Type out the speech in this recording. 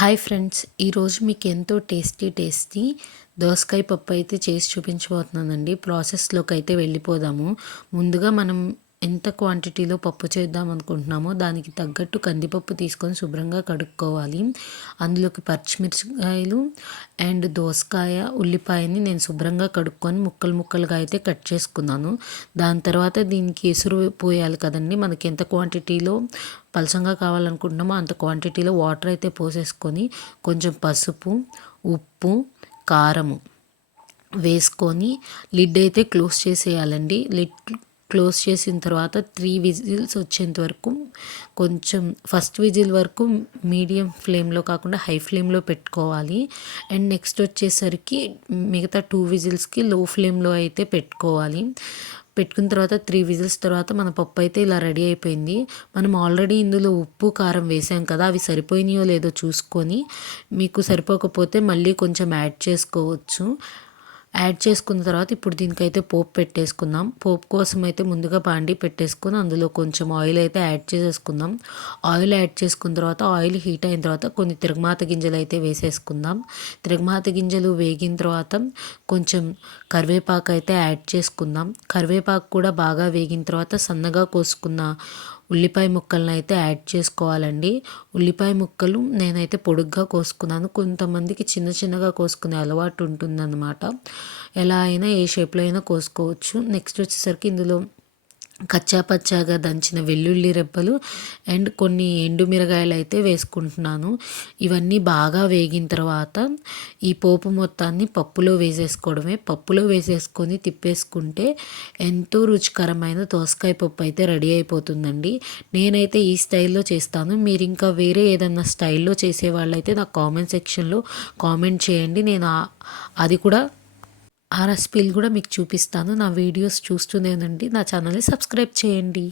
Hi friends, ఈరోజు మీకు ఎంతో టేస్టీ దోసకాయ పప్పు అయితే చేసి చూపించబోతున్నానండి. ప్రాసెస్లోకి అయితే వెళ్ళిపోదాము. ముందుగా మనం ఎంత క్వాంటిటీలో పప్పు చేద్దాం అనుకుంటున్నామో దానికి తగ్గట్టు కందిపప్పు తీసుకొని శుభ్రంగా కడుక్కోవాలి. అందులోకి పచ్చిమిరపకాయలు అండ్ దోసకాయ, ఉల్లిపాయని నేను శుభ్రంగా కడుక్కొని ముక్కలుగా అయితే కట్ చేసుకున్నాను. దాని తర్వాత దీనికి ఎసురు పోయాలి కదండి. మనకి ఎంత క్వాంటిటీలో పలచంగా కావాలనుకుంటున్నామో అంత క్వాంటిటీలో వాటర్ అయితే పోసేసుకొని కొంచెం పసుపు, ఉప్పు, కారము వేసుకొని లిడ్ అయితే క్లోజ్ చేసేయాలండి. లిడ్ క్లోజ్ చేసిన తర్వాత 3 విజిల్స్ వచ్చేంత వరకు కొంచెం ఫస్ట్ విజిల్ వరకు మీడియం ఫ్లేమ్లో కాకుండా హై ఫ్లేమ్లో పెట్టుకోవాలి. అండ్ నెక్స్ట్ వచ్చేసరికి మిగతా 2 విజిల్స్కి లో ఫ్లేమ్లో అయితే పెట్టుకోవాలి. పెట్టుకున్న తర్వాత 3 విజిల్స్ తర్వాత మన పప్పు అయితే ఇలా రెడీ అయిపోయింది. మనం ఆల్రెడీ ఇందులో ఉప్పు, కారం వేసాం కదా, అవి సరిపోయినాయో లేదో చూసుకొని మీకు సరిపోకపోతే మళ్ళీ కొంచెం యాడ్ చేసుకోవచ్చు. యాడ్ చేసుకున్న తర్వాత ఇప్పుడు దీనికైతే పోపు పెట్టేసుకుందాం. పోపు కోసం అయితే ముందుగా బాండీ పెట్టేసుకొని అందులో కొంచెం ఆయిల్ అయితే యాడ్ చేసేసుకుందాం. ఆయిల్ యాడ్ చేసుకున్న తర్వాత ఆయిల్ హీట్ అయిన తర్వాత కొన్ని తిరగమాత గింజలు అయితే వేసేసుకుందాం. తిరగమాత గింజలు వేగిన తర్వాత కొంచెం కరివేపాకు అయితే యాడ్ చేసుకుందాం. కరివేపాకు కూడా బాగా వేగిన తర్వాత సన్నగా కోసుకున్న ఉల్లిపాయ ముక్కలను అయితే యాడ్ చేసుకోవాలండి. ఉల్లిపాయ ముక్కలు నేనైతే పొడుగ్గా కోసుకున్నాను. కొంతమందికి చిన్నగా కోసుకునే అలవాటు ఉంటుందన్నమాట. ఎలా అయినా ఏ షేప్లో అయినా కోసుకోవచ్చు. నెక్స్ట్ వచ్చేసరికి ఇందులో కచ్చాపచ్చాగా దంచిన వెల్లుల్లి రెబ్బలు అండ్ కొన్ని ఎండుమిరగాయలు అయితే వేసుకుంటున్నాను. ఇవన్నీ బాగా వేగిన తర్వాత ఈ పోపు మొత్తాన్ని పప్పులో వేసేసుకోవడమే. పప్పులో వేసేసుకొని తిప్పేసుకుంటే ఎంతో రుచికరమైన దోసకాయ పప్పు అయితే రెడీ అయిపోతుందండి. నేనైతే ఈ స్టైల్లో చేస్తాను. మీరు ఇంకా వేరే ఏదన్నా స్టైల్లో చేసే వాళ్ళైతే నాకు కామెంట్ సెక్షన్లో కామెంట్ చేయండి. నేను అది కూడా ఆ రెసిపీలు కూడా మీకు చూపిస్తాను. నా వీడియోస్ చూస్తూనే ఉండండి. నా ఛానల్ని సబ్స్క్రైబ్ చేయండి.